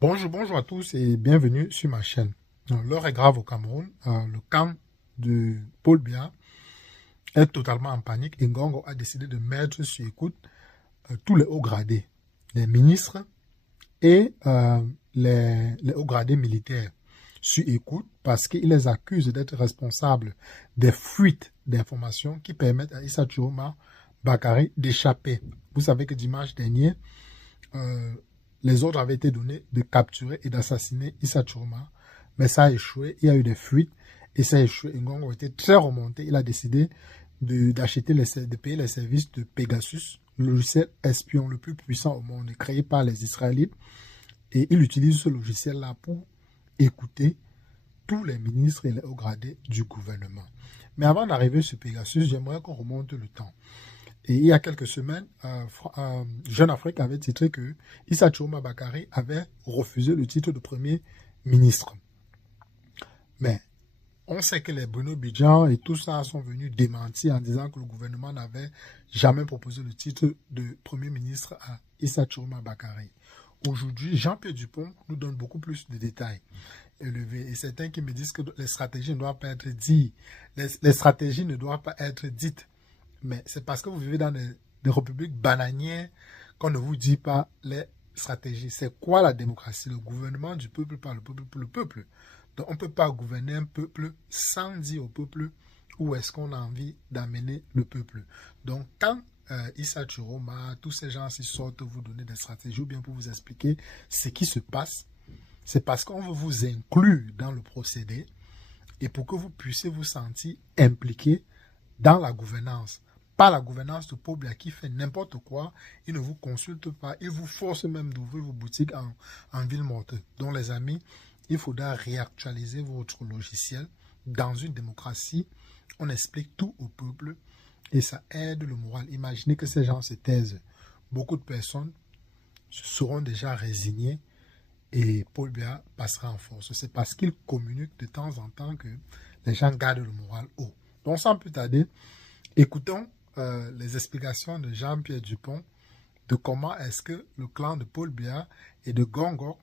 Bonjour à tous et bienvenue sur ma chaîne. L'heure est grave au Cameroun. Le camp de Paul Biya est totalement en panique et Ngongo a décidé de mettre sur écoute tous les hauts gradés, les ministres et les hauts gradés militaires sur écoute parce qu'il les accuse d'être responsables des fuites d'informations qui permettent à Issa Chiroma Bakary d'échapper. Vous savez que dimanche dernier, les ordres avaient été donnés de capturer et d'assassiner Issa Chiroma, mais ça a échoué, il y a eu des fuites, et ça a échoué. Ngongo était très remonté, il a décidé de payer les services de Pegasus, le logiciel espion le plus puissant au monde, créé par les Israélites, et il utilise ce logiciel-là pour écouter tous les ministres et les hauts gradés du gouvernement. Mais avant d'arriver sur Pegasus, j'aimerais qu'on remonte le temps. Et il y a quelques semaines, Jeune Afrique avait titré que Issa Chiroma Bakary avait refusé le titre de Premier ministre. Mais on sait que les Bruno Bidjan et tout ça sont venus démentir en disant que le gouvernement n'avait jamais proposé le titre de Premier ministre à Issa Chiroma Bakary. Aujourd'hui, Jean-Pierre Dupont nous donne beaucoup plus de détails élevés. Et certains qui me disent que les stratégies ne doivent pas être dites. Les stratégies ne doivent pas être dites. Mais c'est parce que vous vivez dans des républiques bananières qu'on ne vous dit pas les stratégies. C'est quoi la démocratie? Le gouvernement du peuple par le peuple pour le peuple. Donc on ne peut pas gouverner un peuple sans dire au peuple où est-ce qu'on a envie d'amener le peuple. Donc quand Issa Chiroma, tous ces gens-ci sortent vous donner des stratégies ou bien pour vous expliquer ce qui se passe, c'est parce qu'on veut vous inclure dans le procédé et pour que vous puissiez vous sentir impliqué dans la gouvernance. Pas la gouvernance de Paul Biya qui fait n'importe quoi, il ne vous consulte pas, il vous force même d'ouvrir vos boutiques en ville morte. Donc les amis, il faudra réactualiser votre logiciel. Dans une démocratie, on explique tout au peuple et ça aide le moral. Imaginez que ces gens se taisent. Beaucoup de personnes seront déjà résignées et Paul Biya passera en force. C'est parce qu'il communique de temps en temps que les gens gardent le moral haut. Donc sans plus tarder, écoutons les explications de Jean-Pierre Dupont de comment est-ce que le clan de Paul Biya et de Ngongo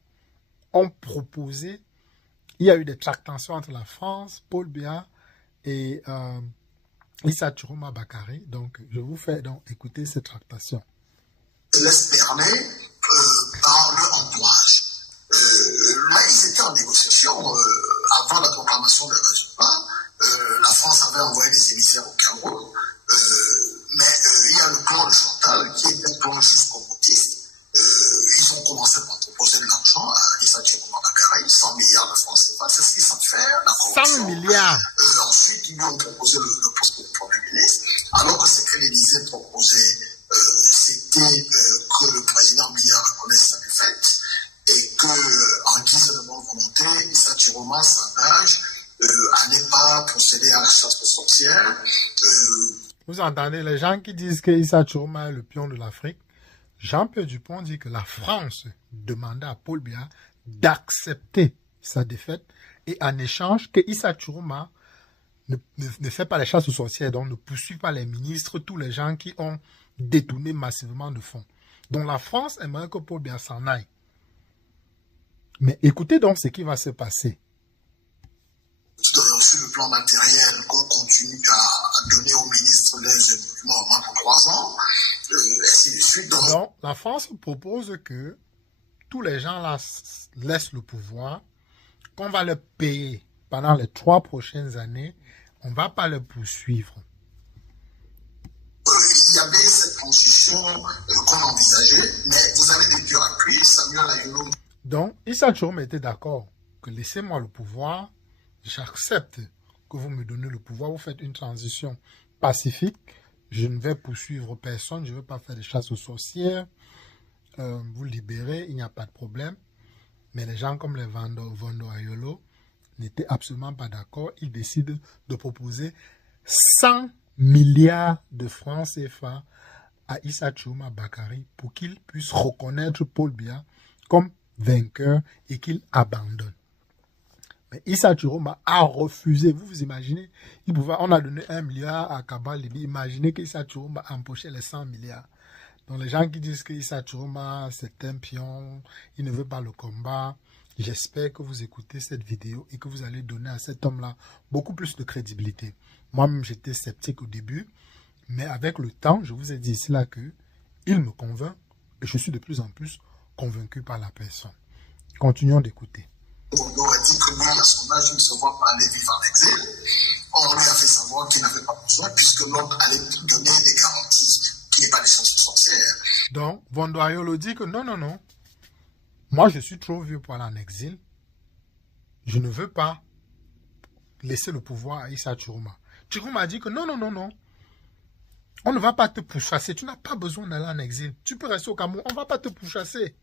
ont proposé. Il y a eu des tractations entre la France, Paul Biya et Issa Chiroma Bakary. Donc, je vous fais donc écouter ces tractations. Laisse permet par leur entourage. Là, ils étaient en négociation avant la proclamation des résultats. La France avait envoyé des émissaires au Cameroun. Mais il y a le plan de Chantal qui est un plan jusqu'au-boutiste. Ils ont commencé par proposer de l'argent à Issa Chiroma Bakary, 100 milliards de francs CFA, c'est ce qu'ils savent faire. 100 milliards. Ensuite, ils lui ont proposé le poste de Premier ministre, alors que ce que l'Élysée proposait, c'était que le président Biya reconnaisse sa défaite et qu'en guise de bonne volonté, Issa Chiroma s'engage à ne pas procéder à la chasse aux sorcières. Vous entendez les gens qui disent que Issa Chiroma est le pion de l'Afrique. Jean-Pierre Dupont dit que la France demandait à Paul Biya d'accepter sa défaite et en échange que Issa Chiroma ne fait pas les chasses aux sorcières, donc ne poursuit pas les ministres, tous les gens qui ont détourné massivement de fonds. Donc la France aimerait que Paul Biya s'en aille. Mais écoutez donc ce qui va se passer. Sur le plan matériel, qu'on continue à donner aux ministres les émoluments au moins pour 3 ans, ainsi de suite. Donc, la France propose que tous les gens là laissent le pouvoir, qu'on va leur payer pendant les 3 prochaines années, on ne va pas le poursuivre. Il y avait cette transition qu'on envisageait, mais vous avez des durs appuis, Samuel Ayolo. Donc, Issa Chiroma était d'accord que laissez-moi le pouvoir, j'accepte que vous me donnez le pouvoir, vous faites une transition pacifique, je ne vais poursuivre personne, je ne vais pas faire de chasse aux sorcières, vous libérez, il n'y a pas de problème. Mais les gens comme les Vando Ayolo n'étaient absolument pas d'accord. Ils décident de proposer 100 milliards de francs CFA à Issa Chiroma Bakary pour qu'il puisse reconnaître Paul Biya comme vainqueur et qu'il abandonne. Mais Issa Chiroma a refusé. Vous imaginez, on a donné 1 milliard à Kabal Libi. Imaginez qu'Issa Chiroma a empoché les 100 milliards. Donc les gens qui disent que Issa Chiroma, c'est un pion, il ne veut pas le combat, j'espère que vous écoutez cette vidéo et que vous allez donner à cet homme-là beaucoup plus de crédibilité. Moi-même, j'étais sceptique au début, mais avec le temps, je vous ai dit ici là que il me convainc et je suis de plus en plus convaincu par la personne. Continuons d'écouter. On aurait dit que lui, à son âge, il ne se voit pas aller vivre en exil. On lui a fait savoir qu'il n'avait pas besoin puisque l'autre allait donner des garanties qu'il n'y ait pas de chance sorcière. Donc, Vondoayolo dit que non. Moi, je suis trop vieux pour aller en exil. Je ne veux pas laisser le pouvoir à Issa Chiroma. Chiroma a dit que non. On ne va pas te pourchasser. Tu n'as pas besoin d'aller en exil. Tu peux rester au Cameroun. On ne va pas te pourchasser.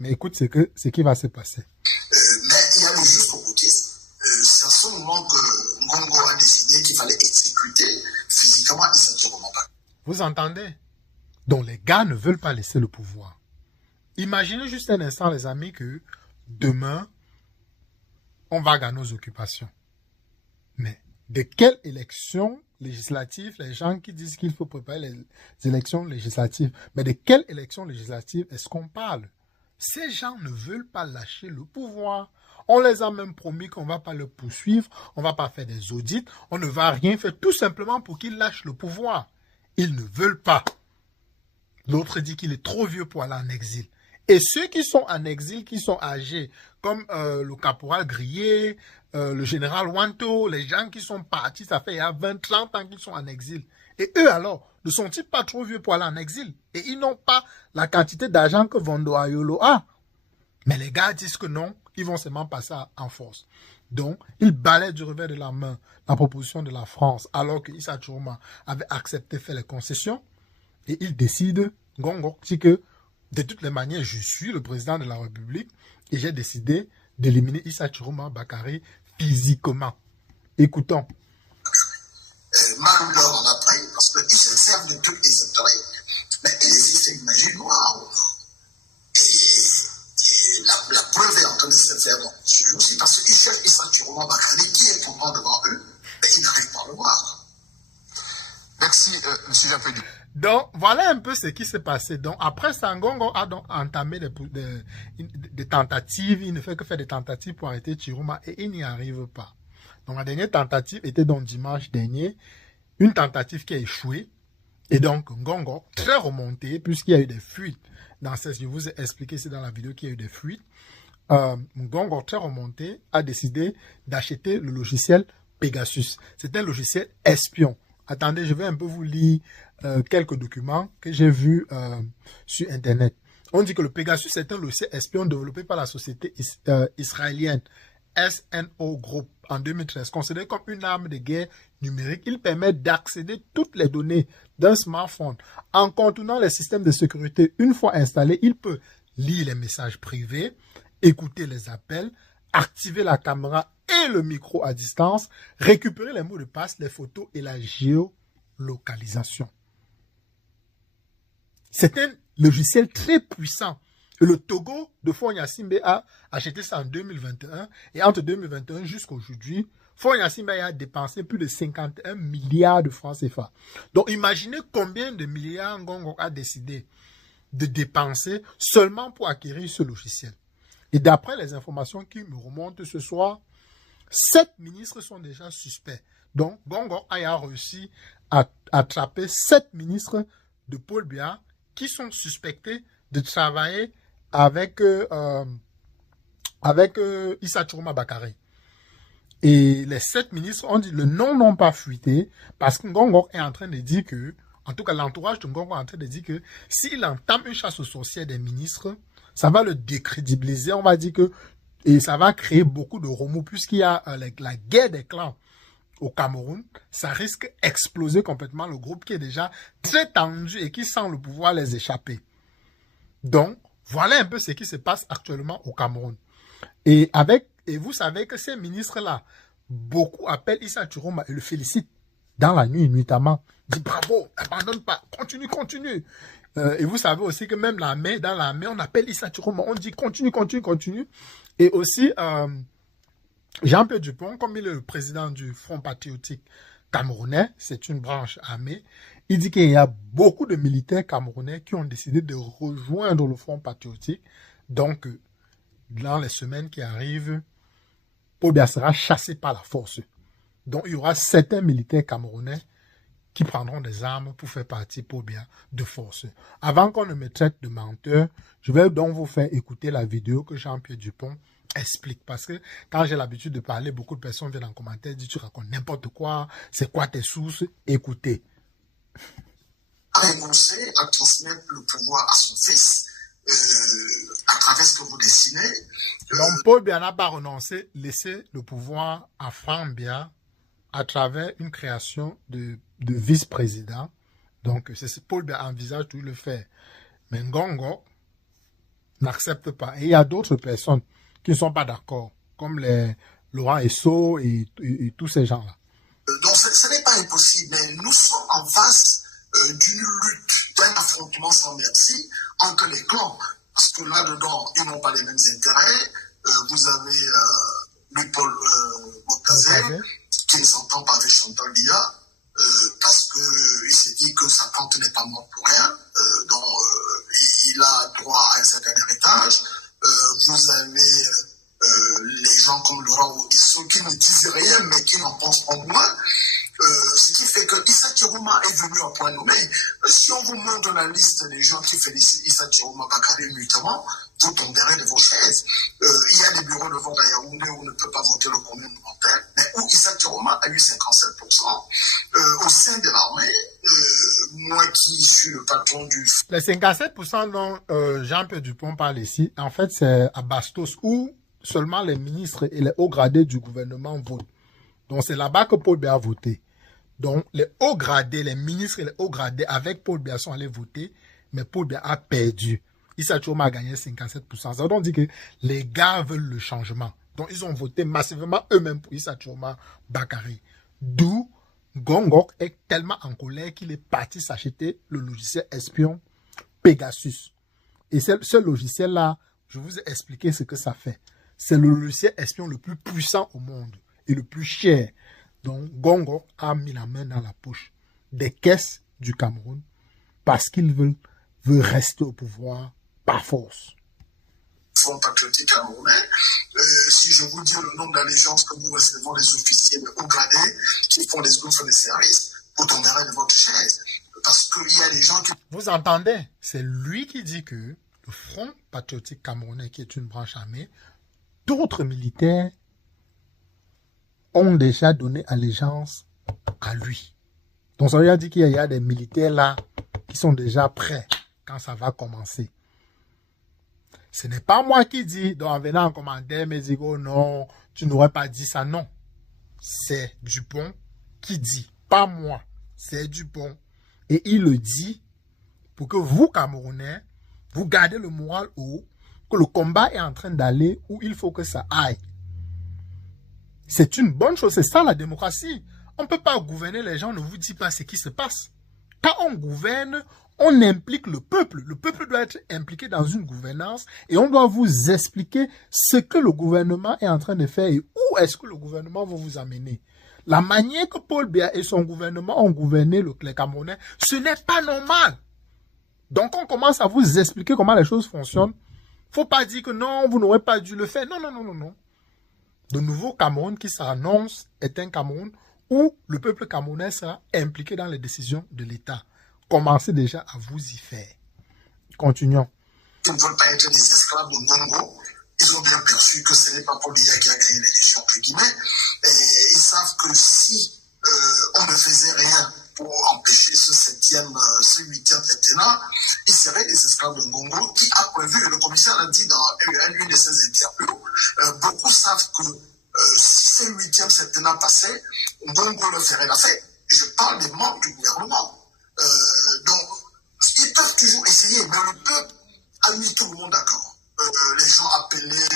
Mais écoute ce qui va se passer. Mais il y a le juge Kokotiste. C'est à ce moment que Ngongo a décidé qu'il fallait exécuter physiquement Issa Chiroma. Vous entendez? Donc les gars ne veulent pas laisser le pouvoir. Imaginez juste un instant, les amis, que demain, on va gagner nos occupations. Mais de quelle élection législative, les gens qui disent qu'il faut préparer les élections législatives, mais de quelle élection législative est-ce qu'on parle? Ces gens ne veulent pas lâcher le pouvoir. On les a même promis qu'on ne va pas le poursuivre, on ne va pas faire des audits, on ne va rien faire tout simplement pour qu'ils lâchent le pouvoir. Ils ne veulent pas. L'autre dit qu'il est trop vieux pour aller en exil. Et ceux qui sont en exil, qui sont âgés, comme le caporal Grillé, le général Wanto, les gens qui sont partis, ça fait il y a 20, 30 ans qu'ils sont en exil. Et eux alors, ne sont-ils pas trop vieux pour aller en exil? Et ils n'ont pas la quantité d'argent que Vondoayolo a. Mais les gars disent que non, ils vont seulement passer en force. Donc, ils balaient du revers de la main la proposition de la France, alors que Issa Chiroma avait accepté de faire les concessions. Et ils décident, Ngongo dit que de toutes les manières, je suis le président de la République et j'ai décidé d'éliminer Issa Chiroma Bakary physiquement. Écoutons. Mal leur en a pris parce qu'ils se servent de toutes les autorités. Mais ils s'imaginent, waouh! Et la preuve est en train de se faire dans ce jour-ci parce qu'ils cherchent Issa Chiroma Bakary qui est pourtant devant eux, mais ils n'arrivent pas à le voir. Merci, M. Jean-Pédu. Donc, voilà un peu ce qui s'est passé. Donc, après ça, Ngongo a donc entamé des tentatives. Il ne fait que faire des tentatives pour arrêter Chiroma et il n'y arrive pas. Donc, la dernière tentative était donc dimanche dernier. Une tentative qui a échoué. Et donc, Ngongo, très remonté, puisqu'il y a eu des fuites. Je vous ai expliqué ici dans la vidéo qu'il y a eu des fuites. Ngongo, très remonté, a décidé d'acheter le logiciel Pegasus. C'est un logiciel espion. Attendez, je vais un peu vous lire quelques documents que j'ai vus sur Internet. On dit que le Pegasus est un logiciel espion développé par la société israélienne SNO Group en 2013. Considéré comme une arme de guerre numérique, il permet d'accéder toutes les données d'un smartphone. En contournant les systèmes de sécurité, une fois installé, il peut lire les messages privés, écouter les appels, activer la caméra et le micro à distance, récupérer les mots de passe, les photos et la géolocalisation. C'est un logiciel très puissant. Et le Togo de Fonya Simbe a acheté ça en 2021 et entre 2021 jusqu'à aujourd'hui, Fonya Simbe a dépensé plus de 51 milliards de francs CFA. Donc imaginez combien de milliards Ngongo a décidé de dépenser seulement pour acquérir ce logiciel. Et d'après les informations qui me remontent ce soir, 7 ministres sont déjà suspects. Donc, Ngongo a réussi à attraper 7 ministres de Paul Biya qui sont suspectés de travailler avec Issa Chiroma Bakary. Et les 7 ministres ont dit le nom n'ont pas fuité parce que Ngongo est en train de dire que, en tout cas l'entourage de Ngongo est en train de dire que s'il entame une chasse aux sorcières des ministres, ça va le décrédibiliser, on va dire que, et ça va créer beaucoup de remous puisqu'il y a la guerre des clans au Cameroun, ça risque d'exploser complètement le groupe qui est déjà très tendu et qui sent le pouvoir les échapper. Donc, voilà un peu ce qui se passe actuellement au Cameroun. Et vous savez que ces ministres-là, beaucoup appellent Issa Chiroma et le félicitent dans la nuit, nuitamment. Dit bravo, abandonne pas, continue, continue. Et vous savez aussi que même dans l'armée, on appelle Issa Chiroma, on dit continue, continue, continue. Et aussi, Jean-Pierre Dupont, comme il est le président du Front patriotique camerounais, c'est une branche armée, Il dit qu'il y a beaucoup de militaires camerounais qui ont décidé de rejoindre le Front patriotique. Donc, dans les semaines qui arrivent, Paul Biya sera chassé par la force. Donc, il y aura certains militaires camerounais qui prendront des armes pour faire partie Paul Biya de force. Avant qu'on ne me traite de menteur, je vais donc vous faire écouter la vidéo que Jean-Pierre Dupont explique. Parce que quand j'ai l'habitude de parler, beaucoup de personnes viennent en commentaire et disent tu racontes n'importe quoi, c'est quoi tes sources? Écoutez. A renoncé à transmettre le pouvoir à son fils à travers ce que vous dessinez. Donc Paul Biya n'a pas renoncé, laisser le pouvoir à Franck Biya à travers une création de vice-président. Donc c'est Paul Biya envisage de le faire. Mais Ngongo n'accepte pas. Et il y a d'autres personnes qui ne sont pas d'accord, comme les Laurent Esso et tous ces gens-là. Donc ce n'est pas impossible, mais nous sommes en face d'une lutte, d'un affrontement sans merci entre les clans. Parce que là-dedans, ils n'ont pas les mêmes intérêts. Vous avez Louis-Paul Bokazé, qui ne s'entend pas avec Chantal Biya, parce qu'il s'est dit que sa tante n'est pas morte pour rien. Donc, il a droit à un certain héritage. Vous avez les gens comme Laurent Isso qui ne disent rien, mais qui n'en pensent pas moins. Ce qui fait que Issa Chiroma est venu à point nommé. Si on vous montre la liste des gens qui félicitent Issa Chiroma Bakary mutuellement, vous tomberez de vos chaises. Il y a des bureaux de vote à Yaoundé où on ne peut pas voter le commune mental, mais où Issa Chiroma a eu 57%. Au sein de l'armée, moi qui suis le patron du... Les 57% dont Jean-Pierre Dupont parle ici, en fait, c'est à Bastos où seulement les ministres et les hauts gradés du gouvernement votent. Donc, c'est là-bas que Paul Biya a voté. Donc, les hauts gradés, les ministres et les hauts gradés avec Paul Biya sont allés voter, mais Paul Biya a perdu. Issa Chiroma a gagné 57%. Ça veut dire que les gars veulent le changement. Donc, ils ont voté massivement eux-mêmes pour Issa Chiroma Bakary. D'où Ngongok est tellement en colère qu'il est parti s'acheter le logiciel espion Pegasus. Et ce logiciel-là, je vous ai expliqué ce que ça fait. C'est le logiciel espion le plus puissant au monde et le plus cher. Donc, Ngongok a mis la main dans la poche des caisses du Cameroun parce qu'il veut rester au pouvoir par force. Front patriotique camerounais. Si je vous dis le nombre d'allégeances que nous recevons des officiers de haut gradés qui font des offres de services, vous tomberez de votre chaise. Parce qu'il y a des gens qui... Vous entendez? C'est lui qui dit que le Front patriotique camerounais, qui est une branche armée, d'autres militaires ont déjà donné allégeance à lui. Donc ça veut dire qu'il y a des militaires là qui sont déjà prêts quand ça va commencer. Ce n'est pas moi qui dis, donc en venant en commentaire, mais dis, oh non, tu n'aurais pas dit ça. Non, c'est Dupont qui dit, pas moi, c'est Dupont. Et il le dit pour que vous, Camerounais, vous gardez le moral haut, que le combat est en train d'aller où il faut que ça aille. C'est une bonne chose, c'est ça la démocratie. On ne peut pas gouverner les gens, on ne vous dit pas ce qui se passe. Quand on gouverne, on implique le peuple. Le peuple doit être impliqué dans une gouvernance et on doit vous expliquer ce que le gouvernement est en train de faire et où est-ce que le gouvernement va vous amener. La manière que Paul Biya et son gouvernement ont gouverné les Camerounais, ce n'est pas normal. Donc on commence à vous expliquer comment les choses fonctionnent. Il ne faut pas dire que non, vous n'aurez pas dû le faire. Non, non, non, non, non. Le nouveau Cameroun qui s'annonce est un Cameroun où le peuple camerounais sera impliqué dans les décisions de l'État. Commencez déjà à vous y faire. Continuons. Ils ne veulent pas être des esclaves de Ngongo. Ils ont bien perçu que ce n'est pas Paul Biya qui a gagné l'élection, entre guillemets. Et ils savent que si on ne faisait rien pour empêcher ce huitième septennat, ils seraient des esclaves de Ngongo qui a prévu, et le commissaire l'a dit dans une de ses interviews, beaucoup savent que si ce huitième septennat passait, Ngongo le ferait la fête. Et je parle des membres du gouvernement. Donc, ils peuvent toujours essayer, mais le peuple a mis tout le monde d'accord. Les gens appelaient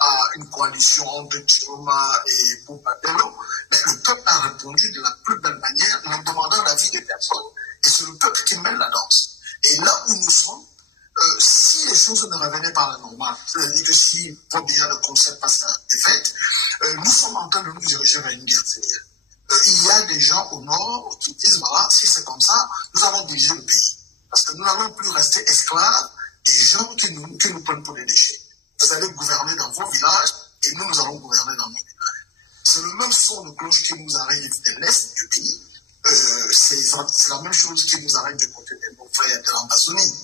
à une coalition entre Chiroma et Boupadelo, mais le peuple a répondu de la plus belle manière en demandant l'avis des personnes. Et c'est le peuple qui mène la danse. Et là où nous sommes, si les choses ne revenaient pas à la normale, c'est-à-dire que si Paul Biya ne concède pas sa défaite, nous sommes en train de nous diriger vers une guerre civile. il y a des gens au nord qui disent, voilà, si c'est comme ça, nous allons diviser le pays. Parce que nous n'allons plus rester esclaves des gens qui nous prennent pour des déchets. Vous allez gouverner dans vos villages et nous allons gouverner dans nos villages. C'est le même son de cloche qui nous arrive de l'est du pays. C'est la même chose qui nous arrive du côté de nos frères de l'Amazonie.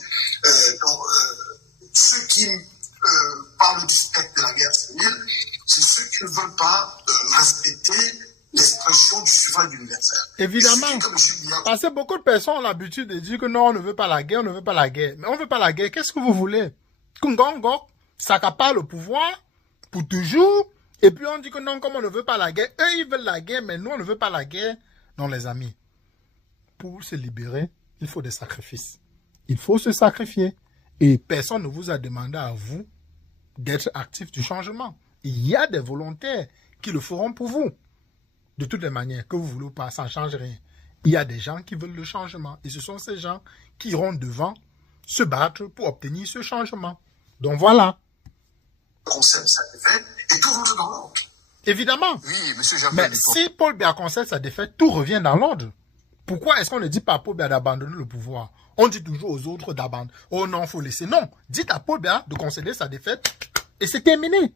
Ceux qui parlent du spectre de la guerre civile, c'est ceux qui ne veulent pas respecter l'expression du suffrage universel. Évidemment, parce que beaucoup de personnes ont l'habitude de dire que non, on ne veut pas la guerre, on ne veut pas la guerre. Mais on ne veut pas la guerre, qu'est-ce que vous voulez? Kungongo s'accapare le pouvoir pour toujours, et puis on dit que non, comme on ne veut pas la guerre, eux ils veulent la guerre, mais nous on ne veut pas la guerre. Non les amis, pour se libérer, il faut des sacrifices. Il faut se sacrifier. Et personne ne vous a demandé à vous d'être actif du changement. Il y a des volontaires qui le feront pour vous. De toutes les manières, que vous voulez ou pas, ça ne change rien. Il y a des gens qui veulent le changement. Et ce sont ces gens qui iront devant se battre pour obtenir ce changement. Donc voilà. Concerne sa défaite et tout rentre dans l'ordre. Évidemment. Oui, monsieur Jean. Mais si Paul Biya concède sa défaite, tout revient dans l'ordre. Pourquoi est-ce qu'on ne dit pas à Paul Biya d'abandonner le pouvoir? On dit toujours aux autres d'abandonner. Oh non, il faut laisser. Non, dites à Paul Biya de concéder sa défaite et c'est terminé.